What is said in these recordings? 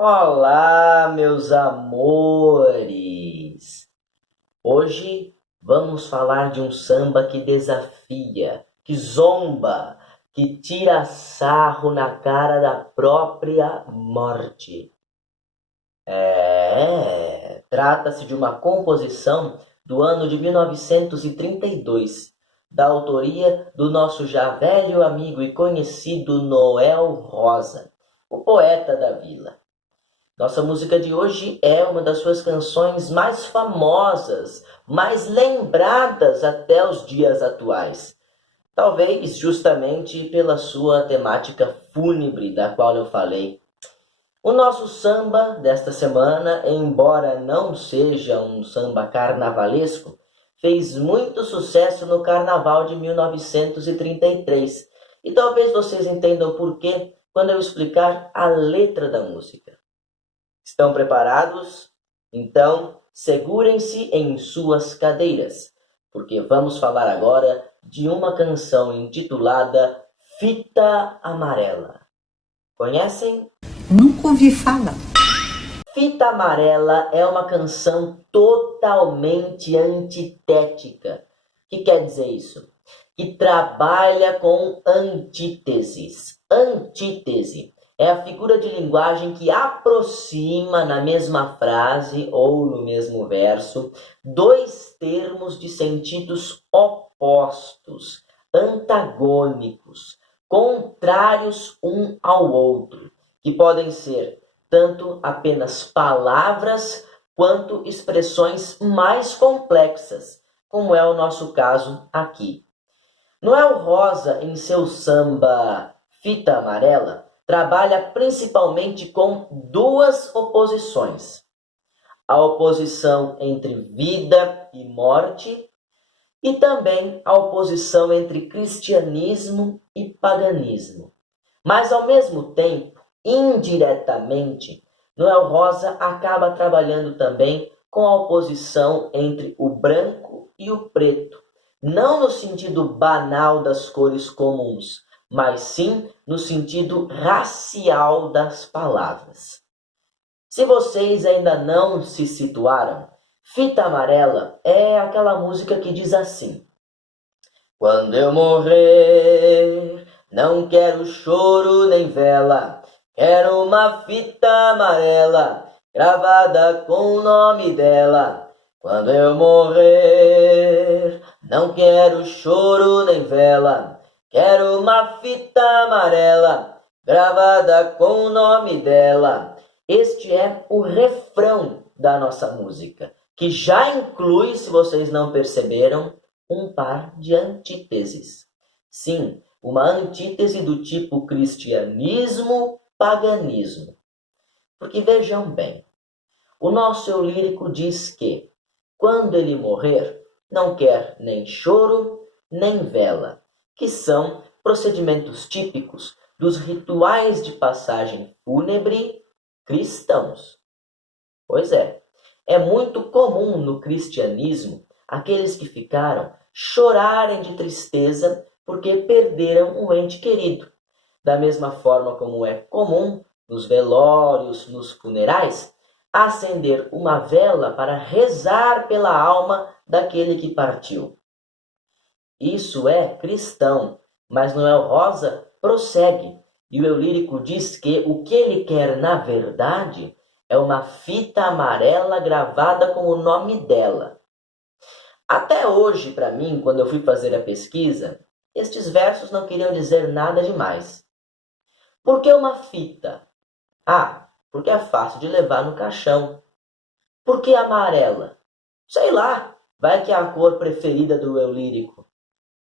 Olá, meus amores! Hoje vamos falar de um samba que desafia, que zomba, que tira sarro na cara da própria morte. Trata-se de uma composição do ano de 1932, da autoria do nosso já velho amigo e conhecido Noel Rosa, o poeta da vila. Nossa música de hoje é uma das suas canções mais famosas, mais lembradas até os dias atuais. Talvez justamente pela sua temática fúnebre, da qual eu falei. O nosso samba desta semana, embora não seja um samba carnavalesco, fez muito sucesso no Carnaval de 1933. E talvez vocês entendam por quê quando eu explicar a letra da música. Estão preparados? Então, segurem-se em suas cadeiras, porque vamos falar agora de uma canção intitulada Fita Amarela. Conhecem? Nunca ouvi falar. Fita Amarela é uma canção totalmente antitética. O que quer dizer isso? Que trabalha com antíteses. Antítese é a figura de linguagem que aproxima na mesma frase ou no mesmo verso dois termos de sentidos opostos, antagônicos, contrários um ao outro, que podem ser tanto apenas palavras quanto expressões mais complexas, como é o nosso caso aqui. Noel Rosa, em seu samba Fita Amarela, trabalha principalmente com duas oposições. A oposição entre vida e morte e também a oposição entre cristianismo e paganismo. Mas, ao mesmo tempo, indiretamente, Noel Rosa acaba trabalhando também com a oposição entre o branco e o preto, não no sentido banal das cores comuns, mas sim no sentido racial das palavras. Se vocês ainda não se situaram, Fita Amarela é aquela música que diz assim: quando eu morrer, não quero choro nem vela, quero uma fita amarela gravada com o nome dela. Quando eu morrer, não quero choro nem vela, quero uma fita amarela gravada com o nome dela. Este é o refrão da nossa música, que já inclui, se vocês não perceberam, um par de antíteses. Sim, uma antítese do tipo cristianismo-paganismo. Porque vejam bem, o nosso eu lírico diz que, quando ele morrer, não quer nem choro, nem vela, que são procedimentos típicos dos rituais de passagem fúnebre cristãos. Pois é muito comum no cristianismo aqueles que ficaram chorarem de tristeza porque perderam um ente querido. Da mesma forma como é comum nos velórios, nos funerais, acender uma vela para rezar pela alma daquele que partiu. Isso é cristão, mas Noel Rosa prossegue, e o eu lírico diz que o que ele quer na verdade é uma fita amarela gravada com o nome dela. Até hoje, para mim, quando eu fui fazer a pesquisa, estes versos não queriam dizer nada demais. Por que uma fita? Ah, porque é fácil de levar no caixão. Por que amarela? Sei lá, vai que é a cor preferida do eu lírico.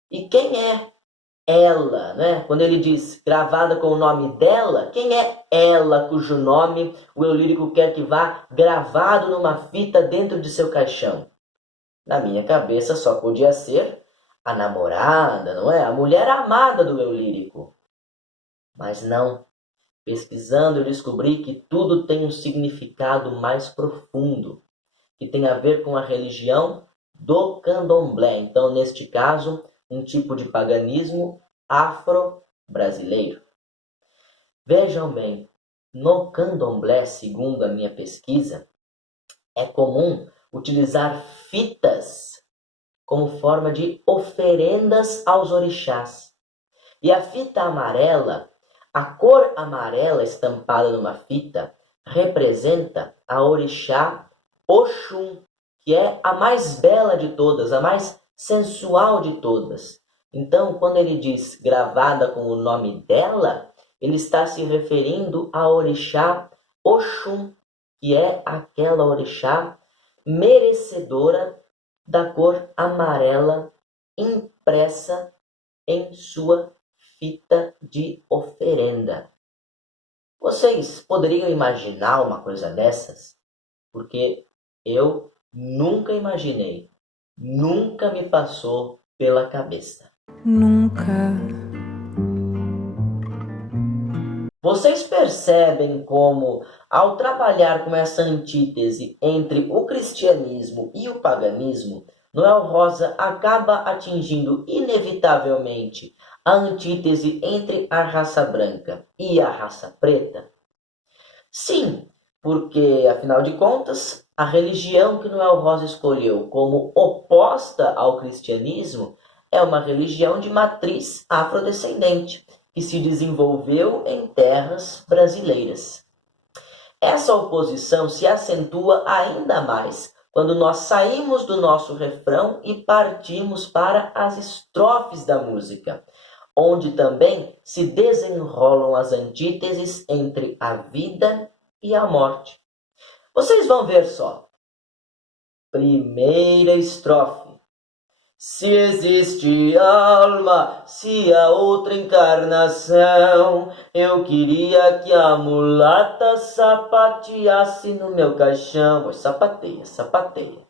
E quem é ela, né? Quando ele diz gravada com o nome dela, quem é ela cujo nome o eu lírico quer que vá gravado numa fita dentro de seu caixão? Na minha cabeça só podia ser a namorada, não é? A mulher amada do eu lírico. Mas não. Pesquisando eu descobri que tudo tem um significado mais profundo, que tem a ver com a religião do candomblé. Então, neste caso, um tipo de paganismo afro-brasileiro. Vejam bem, no candomblé, segundo a minha pesquisa, é comum utilizar fitas como forma de oferendas aos orixás. E a fita amarela, a cor amarela estampada numa fita, representa a orixá Oxum, que é a mais bela de todas, a mais sensual de todas. Então, quando ele diz gravada com o nome dela, ele está se referindo à orixá Oxum, que é aquela orixá merecedora da cor amarela impressa em sua fita de oferenda. Vocês poderiam imaginar uma coisa dessas? Porque eu nunca imaginei, nunca me passou pela cabeça. Nunca. Vocês percebem como, ao trabalhar com essa antítese entre o cristianismo e o paganismo, Noel Rosa acaba atingindo inevitavelmente a antítese entre a raça branca e a raça preta? Sim, porque, afinal de contas, a religião que Noel Rosa escolheu como oposta ao cristianismo é uma religião de matriz afrodescendente, que se desenvolveu em terras brasileiras. Essa oposição se acentua ainda mais quando nós saímos do nosso refrão e partimos para as estrofes da música, onde também se desenrolam as antíteses entre a vida e a morte. Vocês vão ver só. Primeira estrofe. Se existe alma, se há outra encarnação, eu queria que a mulata sapateasse no meu caixão. Pois sapateia, sapateia.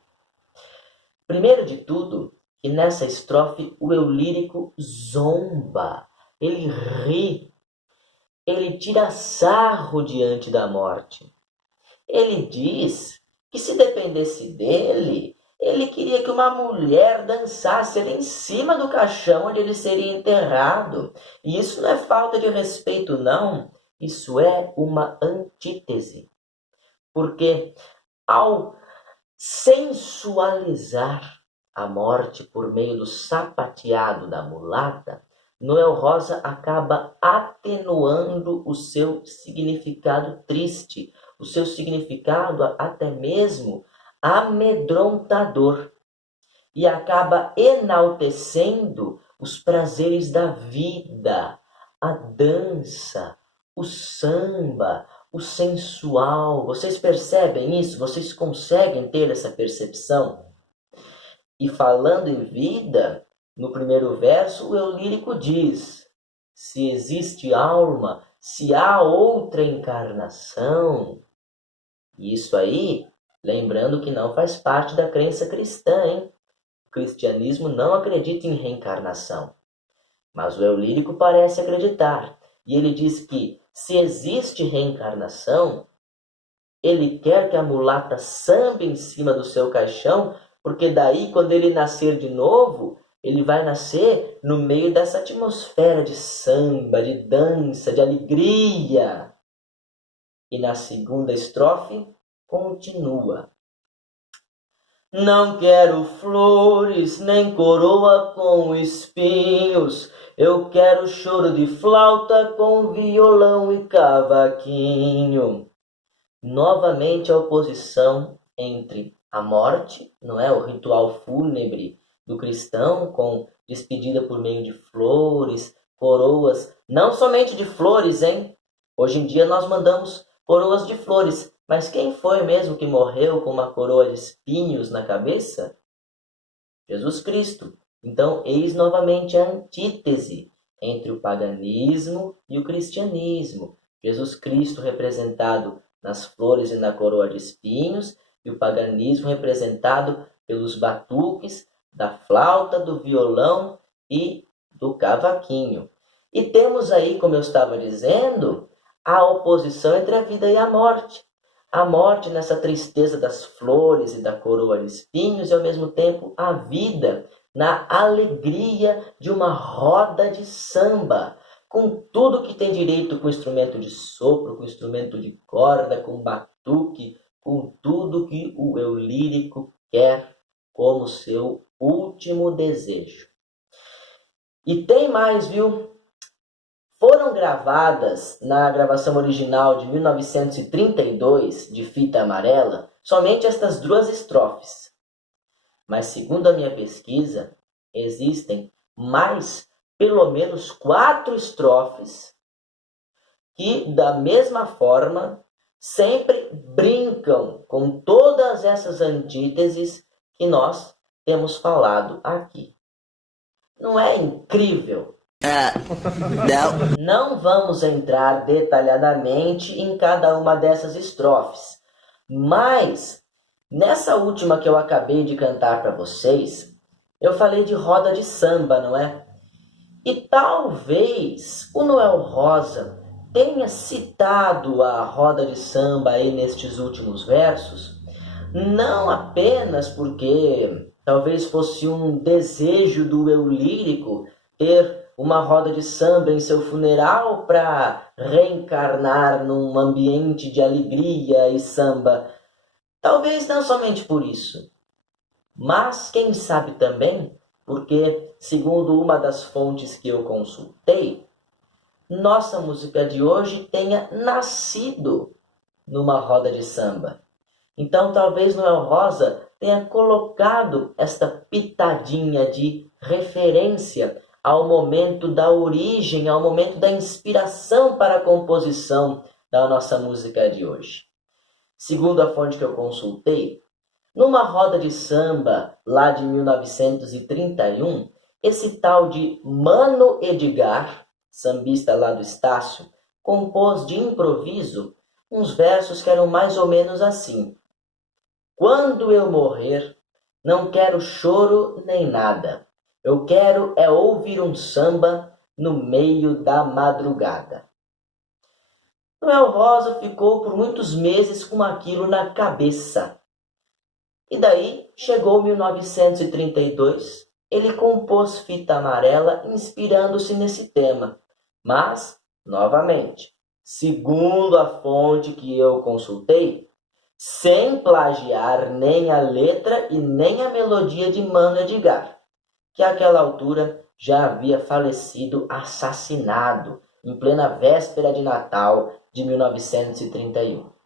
Primeiro de tudo, que nessa estrofe o eu lírico zomba, ele ri, ele tira sarro diante da morte. Ele diz que se dependesse dele, ele queria que uma mulher dançasse ali em cima do caixão onde ele seria enterrado. E isso não é falta de respeito, não. Isso é uma antítese. Porque ao sensualizar a morte por meio do sapateado da mulata, Noel Rosa acaba atenuando o seu significado triste, o seu significado até mesmo amedrontador, e acaba enaltecendo os prazeres da vida, a dança, o samba, o sensual. Vocês percebem isso? Vocês conseguem ter essa percepção? E falando em vida, no primeiro verso, o eu lírico diz: se existe alma, se há outra encarnação. Isso aí, lembrando que não faz parte da crença cristã, hein? O cristianismo não acredita em reencarnação. Mas o eu lírico parece acreditar. E ele diz que, se existe reencarnação, ele quer que a mulata sambe em cima do seu caixão, porque daí, quando ele nascer de novo, ele vai nascer no meio dessa atmosfera de samba, de dança, de alegria. E na segunda estrofe, continua. Não quero flores, nem coroa com espinhos. Eu quero choro de flauta com violão e cavaquinho. Novamente a oposição entre a morte, não é, o ritual fúnebre do cristão, com despedida por meio de flores, coroas, não somente de flores, hein? Hoje em dia nós mandamos coroas de flores, mas quem foi mesmo que morreu com uma coroa de espinhos na cabeça? Jesus Cristo. Então, eis novamente a antítese entre o paganismo e o cristianismo. Jesus Cristo representado nas flores e na coroa de espinhos, e o paganismo representado pelos batuques, da flauta, do violão e do cavaquinho. E temos aí, como eu estava dizendo, a oposição entre a vida e a morte. A morte nessa tristeza das flores e da coroa de espinhos, e ao mesmo tempo a vida na alegria de uma roda de samba, com tudo que tem direito, com instrumento de sopro, com instrumento de corda, com batuque, com tudo que o eu lírico quer como seu último desejo. E tem mais, viu? Foram gravadas na gravação original de 1932, de fita amarela, somente estas 2 estrofes. Mas, segundo a minha pesquisa, existem mais, pelo menos 4 estrofes que, da mesma forma, sempre brincam com todas essas antíteses que nós temos falado aqui. Não é incrível? Não. Não vamos entrar detalhadamente em cada uma dessas estrofes, mas nessa última que eu acabei de cantar para vocês, eu falei de roda de samba, não é? E talvez o Noel Rosa tenha citado a roda de samba aí nestes últimos versos, não apenas porque talvez fosse um desejo do eu lírico ter uma roda de samba em seu funeral para reencarnar num ambiente de alegria e samba. Talvez não somente por isso, mas quem sabe também porque, segundo uma das fontes que eu consultei, nossa música de hoje tenha nascido numa roda de samba. Então, talvez Noel Rosa tenha colocado esta pitadinha de referência ao momento da origem, ao momento da inspiração para a composição da nossa música de hoje. Segundo a fonte que eu consultei, numa roda de samba lá de 1931, esse tal de Mano Edgar, sambista lá do Estácio, compôs de improviso uns versos que eram mais ou menos assim: quando eu morrer, não quero choro nem nada. Eu quero é ouvir um samba no meio da madrugada. Noel Rosa ficou por muitos meses com aquilo na cabeça. E daí chegou 1932, ele compôs Fita Amarela inspirando-se nesse tema. Mas, novamente, segundo a fonte que eu consultei, sem plagiar nem a letra e nem a melodia de Mano Edgar, que àquela altura já havia falecido assassinado em plena véspera de Natal de 1931.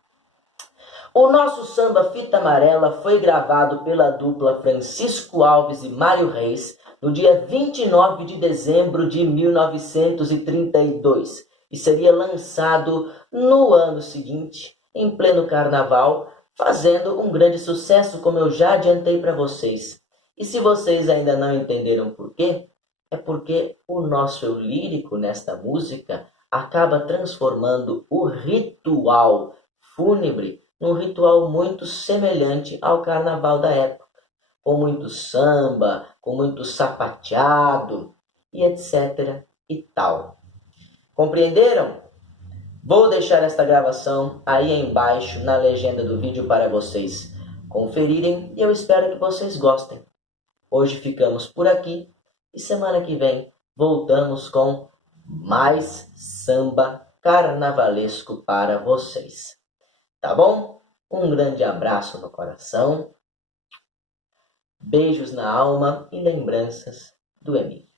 O nosso samba Fita Amarela foi gravado pela dupla Francisco Alves e Mário Reis no dia 29 de dezembro de 1932 e seria lançado no ano seguinte, em pleno carnaval, fazendo um grande sucesso, como eu já adiantei para vocês. E se vocês ainda não entenderam por quê, é porque o nosso eu lírico nesta música acaba transformando o ritual fúnebre num ritual muito semelhante ao carnaval da época, com muito samba, com muito sapateado e etc e tal. Compreenderam? Vou deixar esta gravação aí embaixo na legenda do vídeo para vocês conferirem e eu espero que vocês gostem. Hoje ficamos por aqui e semana que vem voltamos com mais samba carnavalesco para vocês. Tá bom? Um grande abraço no coração, beijos na alma e lembranças do Emílio.